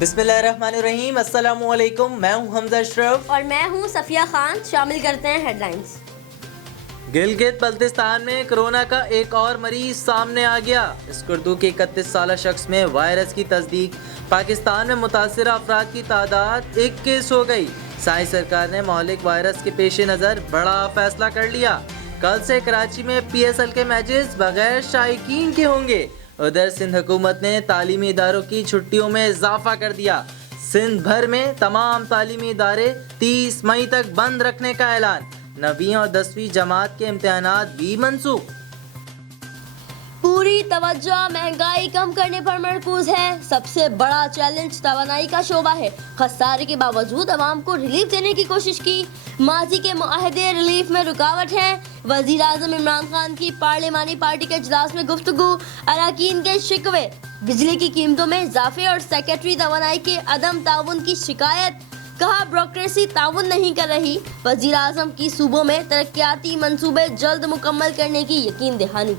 بسم اللہ الرحمن الرحیم، السلام علیکم، میں ہوں حمزہ اشرف اور میں ہوں صفیہ خان۔ شامل کرتے ہیں ہیڈ لائنز۔ گلگت بلتستان میں کرونا کا ایک اور مریض سامنے آ گیا۔ اسکردو کے 31 سالہ شخص میں وائرس کی تصدیق۔ پاکستان میں متاثرہ افراد کی تعداد 21 ہو گئی۔ سائیں سرکار نے مہلک وائرس کے پیش نظر بڑا فیصلہ کر لیا۔ کل سے کراچی میں PSL کے میچز بغیر شائقین کے ہوں گے۔ ادھر سندھ حکومت نے تعلیمی اداروں کی چھٹیوں میں اضافہ کر دیا۔ سندھ بھر میں تمام تعلیمی ادارے 30 مئی تک بند رکھنے کا اعلان۔ 9ویں اور 10ویں جماعت کے امتحانات بھی منسوخ۔ پوری توجہ مہنگائی کم کرنے پر مرکوز ہے۔ سب سے بڑا چیلنج توانائی کا شعبہ ہے۔ خسارے کے باوجود عوام کو ریلیف دینے کی کوشش کی۔ ماضی کے معاہدے ریلیف میں رکاوٹ ہیں۔ وزیر اعظم عمران خان کی پارلیمانی پارٹی کے اجلاس میں گفتگو۔ اراکین کے شکوے، بجلی کی قیمتوں میں اضافے اور سیکرٹری توانائی کے عدم تعاون کی شکایت۔ کہا بیوروکریسی تعاون نہیں کر رہی۔ وزیر اعظم کی صوبوں میں ترقیاتی منصوبے جلد مکمل کرنے کی یقین دہانی۔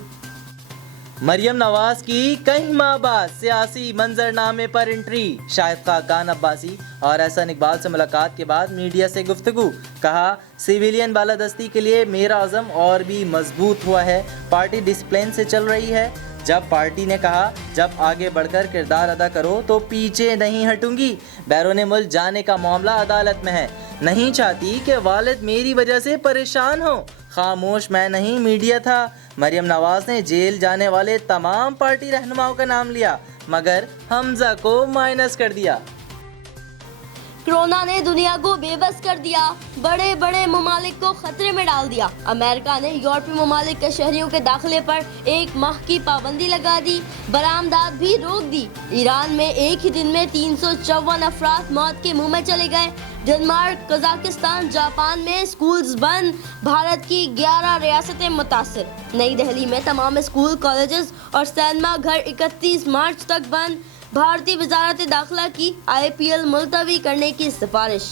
مریم نواز کی کئی ماہ بعد سیاسی منظرنامے پر انٹری۔ شاہد خاقان عباسی اور احسن اقبال سے ملاقات کے بعد میڈیا سے گفتگو۔ کہا سویلین بالادستی کے لیے میرا عزم اور بھی مضبوط ہوا ہے۔ پارٹی ڈسپلن سے چل رہی ہے۔ جب پارٹی نے کہا جب آگے بڑھ کر کردار ادا کرو تو پیچھے نہیں ہٹوں گی۔ بیرون ملک جانے کا معاملہ عدالت میں ہے۔ نہیں چاہتی کہ والد میری وجہ سے پریشان ہو۔ خاموش میں نہیں، میڈیا تھا۔ مریم نواز نے جیل جانے والے تمام پارٹی رہنماؤں کا نام لیا مگر حمزہ کو مائنس کر دیا۔ کرونا نے دنیا کو بے بس کر دیا۔ بڑے بڑے ممالک کو خطرے میں ڈال دیا۔ امریکہ نے یورپی ممالک کے شہریوں کے داخلے پر 1 ماہ کی پابندی لگا دی۔ برآمدات بھی روک دی۔ ایران میں ایک ہی دن میں 354 افراد موت کے منہ میں چلے گئے۔ ڈنمارک، قزاقستان، جاپان میں اسکولز بند۔ بھارت کی 11 ریاستیں متاثر۔ نئی دہلی میں تمام اسکول، کالجز اور سینما گھر 31 مارچ تک بند۔ بھارتی وزارت داخلہ کی IPL ملتوی کرنے کی سفارش۔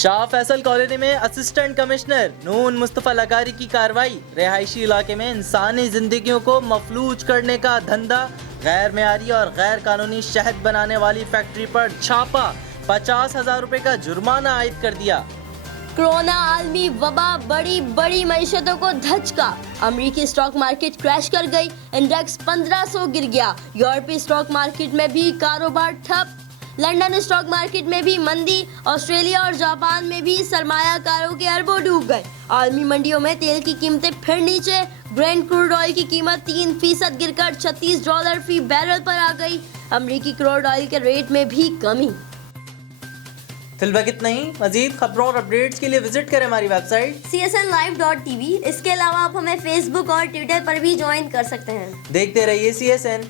شاہ فیصل کالونی میں اسسٹنٹ کمشنر نون مصطفیٰ لغاری کی کارروائی۔ رہائشی علاقے میں انسانی زندگیوں کو مفلوج کرنے کا دھندا۔ غیر معیاری اور غیر قانونی شہد بنانے والی فیکٹری پر چھاپا۔ 50,000 روپے کا جرمانہ عائد کر دیا۔ کرونا عالمی وبا بڑی بڑی معیشتوں کو دھچکا۔ امریکی اسٹاک مارکیٹ کریش کر گئی۔ انڈیکس 1500 گر گیا۔ یورپی اسٹاک مارکیٹ میں بھی کاروبار ٹھپ۔ لندن اسٹاک مارکیٹ میں بھی مندی۔ آسٹریلیا اور جاپان میں بھی سرمایہ کاروں کے اربوں ڈوب گئے۔ عالمی منڈیوں میں تیل کی قیمتیں پھر نیچے۔ برینٹ کروڈ آئل کی قیمت 3% گر کر $36 فی بیرل پر آ گئی۔ امریکی کروڈ آئل کے ریٹ میں بھی کمی۔ فی الوقت اتنا ہی۔ مزید خبروں اور اپڈیٹس کے لیے وزٹ کریں ہماری ویب سائٹ csnlive.tv۔ اس کے علاوہ آپ ہمیں فیس بک اور ٹویٹر پر بھی جوائن کر سکتے ہیں۔ دیکھتے رہیے CSN۔